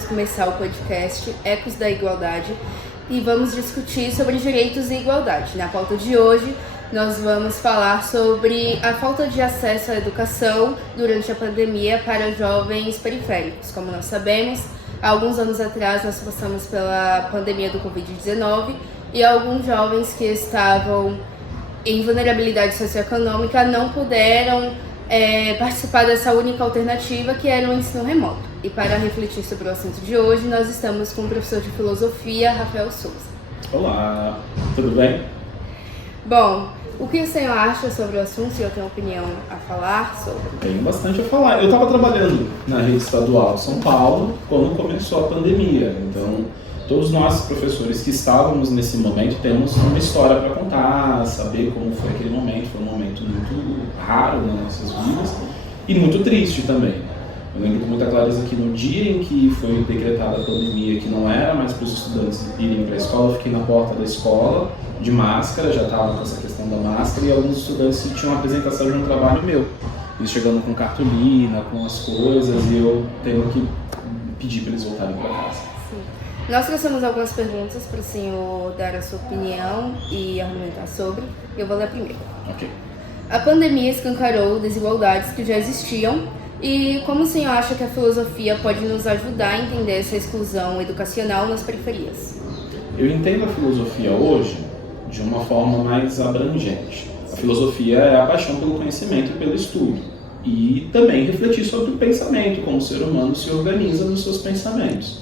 vamos começar o podcast Ecos da Igualdade e vamos discutir sobre direitos e igualdade. Na pauta de hoje, nós vamos falar sobre a falta de acesso à educação durante a pandemia para jovens periféricos. Como nós sabemos, há alguns anos atrás nós passamos pela pandemia do Covid-19 e alguns jovens que estavam em vulnerabilidade socioeconômica não puderam participar dessa única alternativa que era o ensino remoto. E para refletir sobre o assunto de hoje, nós estamos com o professor de filosofia, Rafael Souza. Olá, tudo bem? Bom, o que o senhor acha sobre o assunto? O senhor tem opinião a falar sobre? Tenho bastante a falar. Eu estava trabalhando na rede estadual de São Paulo quando começou a pandemia. Então, todos nós, professores que estávamos nesse momento, temos uma história para contar, saber como foi aquele momento. Foi um momento muito raro nas nossas vidas e muito triste também. Eu lembro com muita clareza que no dia em que foi decretada a pandemia, que não era mais para os estudantes irem para a escola, eu fiquei na porta da escola, de máscara, já estava com essa questão da máscara, e alguns estudantes tinham uma apresentação de um trabalho meu. Eles chegando com cartolina, com as coisas, e eu tendo que pedir para eles voltarem para casa. Sim. Nós trouxemos algumas perguntas para o senhor dar a sua opinião e argumentar sobre. Eu vou ler a primeira. Ok. A pandemia escancarou desigualdades que já existiam. E como o senhor acha que a filosofia pode nos ajudar a entender essa exclusão educacional nas periferias? Eu entendo a filosofia hoje de uma forma mais abrangente. A filosofia é a paixão pelo conhecimento e pelo estudo. E também refletir sobre o pensamento, como o ser humano se organiza nos seus pensamentos.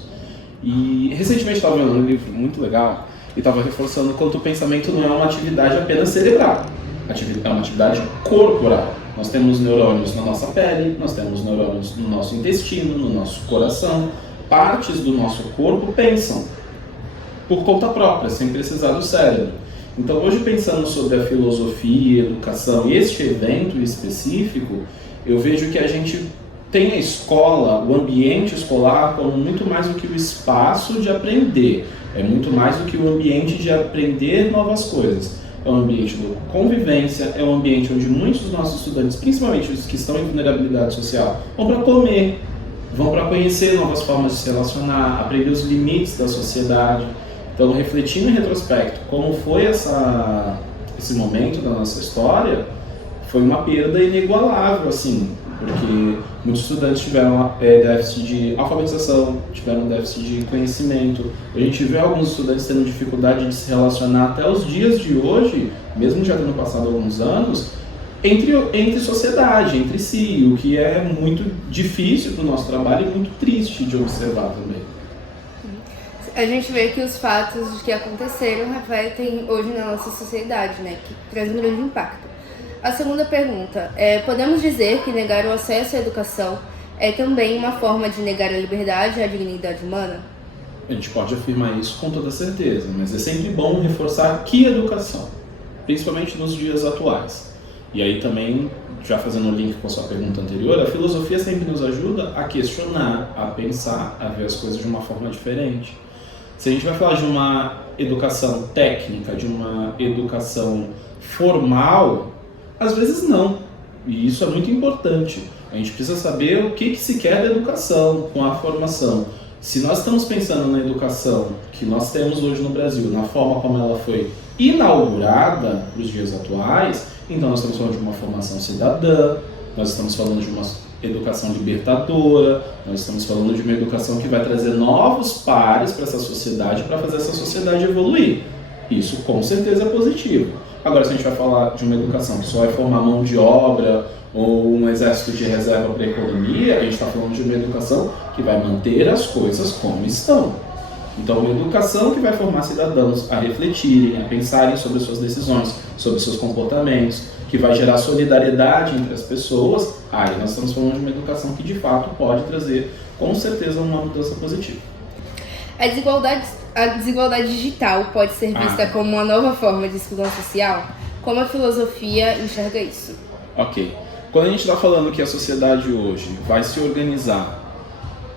E recentemente estava lendo um livro muito legal e estava reforçando quanto o pensamento não é uma atividade apenas cerebral. É uma atividade corporal. Nós temos neurônios na nossa pele, nós temos neurônios no nosso intestino, no nosso coração. Partes do nosso corpo pensam por conta própria, sem precisar do cérebro. Então, hoje, pensando sobre a filosofia, a educação e este evento específico, eu vejo que a gente tem a escola, o ambiente escolar, como muito mais do que o espaço de aprender. É muito mais do que o ambiente de aprender novas coisas. É um ambiente de convivência, é um ambiente onde muitos dos nossos estudantes, principalmente os que estão em vulnerabilidade social, vão para comer, vão para conhecer novas formas de se relacionar, aprender os limites da sociedade. Então, refletindo em retrospecto como foi esse momento da nossa história, foi uma perda inigualável, assim, porque muitos estudantes tiveram déficit de alfabetização, tiveram déficit de conhecimento. A gente vê alguns estudantes tendo dificuldade de se relacionar até os dias de hoje, mesmo já tendo passado alguns anos, entre sociedade, entre si, o que é muito difícil para o nosso trabalho e muito triste de observar também. A gente vê que os fatos que aconteceram refletem hoje na nossa sociedade, né, que traz um grande impacto. A segunda pergunta podemos dizer que negar o acesso à educação é também uma forma de negar a liberdade e a dignidade humana? A gente pode afirmar isso com toda certeza, mas é sempre bom reforçar que educação, principalmente nos dias atuais. E aí também, já fazendo o link com a sua pergunta anterior, a filosofia sempre nos ajuda a questionar, a pensar, a ver as coisas de uma forma diferente. Se a gente vai falar de uma educação técnica, de uma educação formal, às vezes não, e isso é muito importante. A gente precisa saber o que se quer da educação com a formação. Se nós estamos pensando na educação que nós temos hoje no Brasil, na forma como ela foi inaugurada para os dias atuais, então nós estamos falando de uma formação cidadã, nós estamos falando de uma educação libertadora, nós estamos falando de uma educação que vai trazer novos pares para essa sociedade, para fazer essa sociedade evoluir. Isso com certeza é positivo. Agora, se a gente vai falar de uma educação que só vai formar mão de obra ou um exército de reserva para a economia, a gente está falando de uma educação que vai manter as coisas como estão. Então, uma educação que vai formar cidadãos a refletirem, a pensarem sobre suas decisões, sobre seus comportamentos, que vai gerar solidariedade entre as pessoas, aí nós estamos falando de uma educação que de fato pode trazer, com certeza, uma mudança positiva. A desigualdade digital pode ser vista como uma nova forma de exclusão social? Como a filosofia enxerga isso? Ok. Quando a gente está falando que a sociedade hoje vai se organizar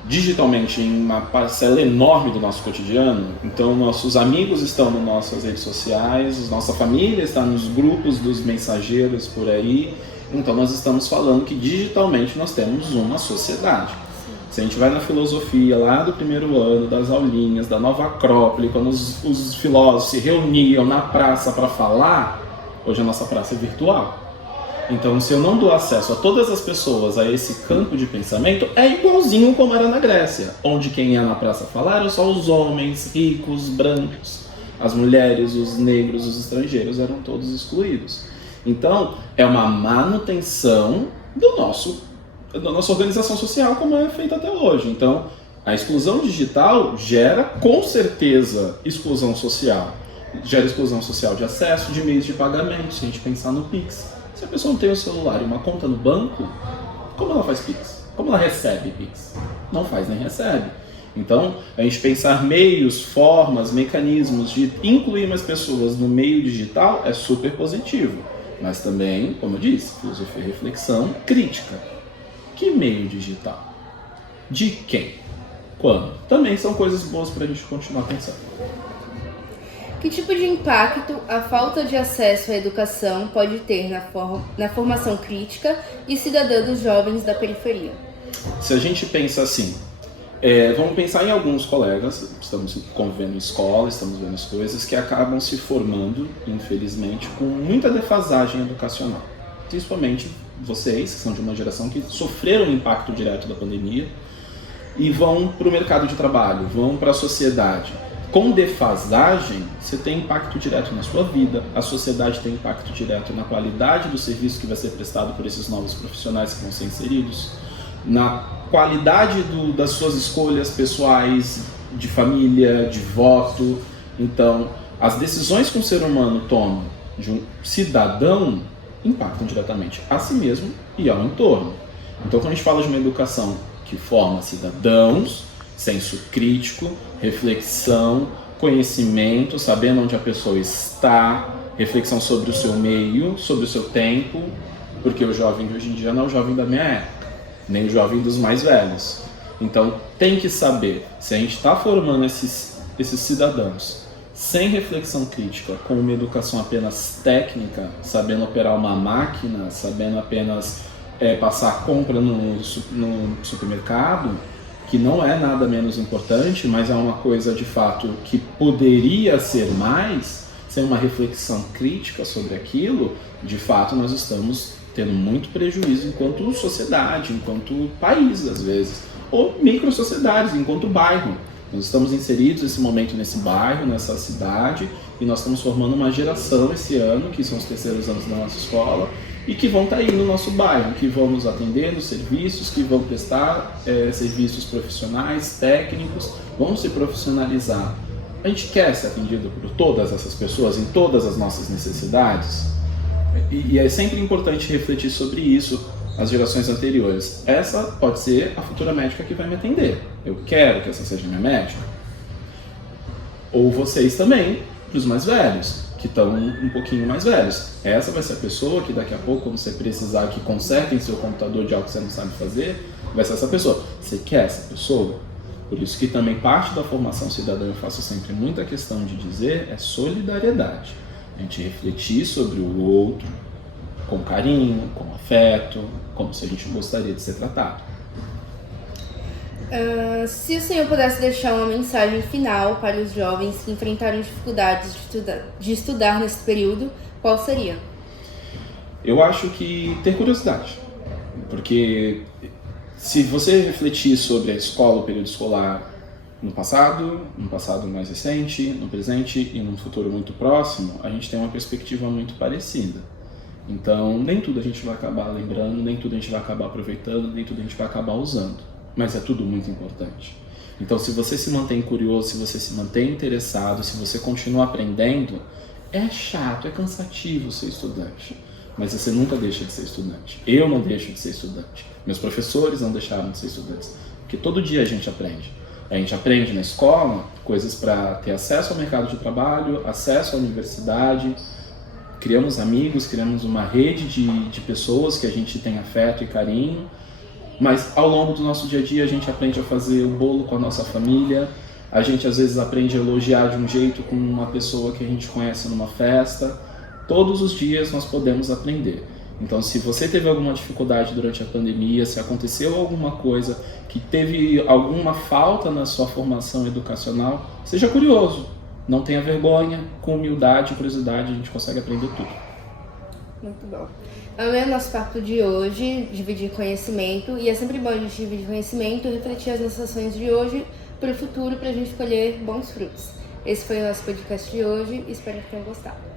digitalmente em uma parcela enorme do nosso cotidiano, então nossos amigos estão nas nossas redes sociais, nossa família está nos grupos dos mensageiros por aí, então nós estamos falando que digitalmente nós temos uma sociedade. Se a gente vai na filosofia lá do primeiro ano, das aulinhas, da Nova Acrópole, quando os filósofos se reuniam na praça para falar, hoje a nossa praça é virtual. Então, se eu não dou acesso a todas as pessoas a esse campo de pensamento, é igualzinho como era na Grécia, onde quem ia na praça falar eram só os homens ricos, brancos. As mulheres, os negros, os estrangeiros eram todos excluídos. Então, é uma manutenção da nossa organização social como é feita até hoje. Então, a exclusão digital gera, com certeza, exclusão social. Gera exclusão social de acesso, de meios de pagamento, se a gente pensar no Pix. Se a pessoa não tem um celular e uma conta no banco, como ela faz Pix? Como ela recebe Pix? Não faz nem recebe. Então, a gente pensar meios, formas, mecanismos de incluir mais pessoas no meio digital é super positivo. Mas também, como eu disse, filosofia e reflexão crítica. Que meio digital? De quem? Quando? Também são coisas boas para a gente continuar pensando. Que tipo de impacto a falta de acesso à educação pode ter na formação crítica e cidadã dos jovens da periferia? Se a gente pensa assim, vamos pensar em alguns colegas, estamos convivendo em escola, estamos vendo as coisas que acabam se formando, infelizmente, com muita defasagem educacional. Principalmente vocês, que são de uma geração que sofreram o impacto direto da pandemia e vão para o mercado de trabalho, vão para a sociedade. Com defasagem, você tem impacto direto na sua vida, a sociedade tem impacto direto na qualidade do serviço que vai ser prestado por esses novos profissionais que vão ser inseridos, na qualidade das suas escolhas pessoais, de família, de voto. Então, as decisões que um ser humano toma de um cidadão impactam diretamente a si mesmo e ao entorno. Então, quando a gente fala de uma educação que forma cidadãos, senso crítico, reflexão, conhecimento, sabendo onde a pessoa está, reflexão sobre o seu meio, sobre o seu tempo, porque o jovem de hoje em dia não é o jovem da minha época, nem o jovem dos mais velhos. Então tem que saber, se a gente está formando esses cidadãos sem reflexão crítica, com uma educação apenas técnica, sabendo operar uma máquina, sabendo apenas passar compra no supermercado, que não é nada menos importante, mas é uma coisa de fato que poderia ser mais, sem uma reflexão crítica sobre aquilo, de fato nós estamos tendo muito prejuízo enquanto sociedade, enquanto país às vezes, ou micro-sociedades, enquanto bairro. Nós estamos inseridos nesse momento nesse bairro, nessa cidade, e nós estamos formando uma geração esse ano, que são os terceiros anos da nossa escola, e que vão estar aí no nosso bairro, que vão nos atender nos serviços, que vão prestar serviços profissionais, técnicos, vão se profissionalizar. A gente quer ser atendido por todas essas pessoas, em todas as nossas necessidades? E é sempre importante refletir sobre isso, as gerações anteriores. Essa pode ser a futura médica que vai me atender. Eu quero que essa seja minha médica. Ou vocês também, para os mais velhos, que estão um pouquinho mais velhos. Essa vai ser a pessoa que daqui a pouco, quando você precisar que consertem seu computador de algo que você não sabe fazer, vai ser essa pessoa. Você quer essa pessoa? Por isso que também parte da formação cidadã, eu faço sempre muita questão de dizer, é solidariedade. A gente refletir sobre o outro com carinho, com afeto, como se a gente gostaria de ser tratado. Se o senhor pudesse deixar uma mensagem final para os jovens que enfrentaram dificuldades de estudar nesse período, qual seria? Eu acho que ter curiosidade, porque se você refletir sobre a escola, o período escolar no passado mais recente, no presente e num futuro muito próximo, a gente tem uma perspectiva muito parecida. Então, nem tudo a gente vai acabar lembrando, nem tudo a gente vai acabar aproveitando, nem tudo a gente vai acabar usando. Mas é tudo muito importante. Então, se você se mantém curioso, se você se mantém interessado, se você continua aprendendo, é chato, é cansativo ser estudante. Mas você nunca deixa de ser estudante. Eu não deixo de ser estudante. Meus professores não deixaram de ser estudantes. Porque todo dia a gente aprende. A gente aprende na escola coisas para ter acesso ao mercado de trabalho, acesso à universidade. Criamos amigos, criamos uma rede de pessoas que a gente tem afeto e carinho. Mas ao longo do nosso dia a dia a gente aprende a fazer o bolo com a nossa família, a gente às vezes aprende a elogiar de um jeito com uma pessoa que a gente conhece numa festa. Todos os dias nós podemos aprender. Então, se você teve alguma dificuldade durante a pandemia, se aconteceu alguma coisa que teve alguma falta na sua formação educacional, seja curioso, não tenha vergonha, com humildade e curiosidade a gente consegue aprender tudo. Muito bom. É o nosso papo de hoje, dividir conhecimento, e é sempre bom a gente dividir conhecimento e refletir as nossas ações de hoje para o futuro, para a gente colher bons frutos. Esse foi o nosso podcast de hoje, espero que tenham gostado.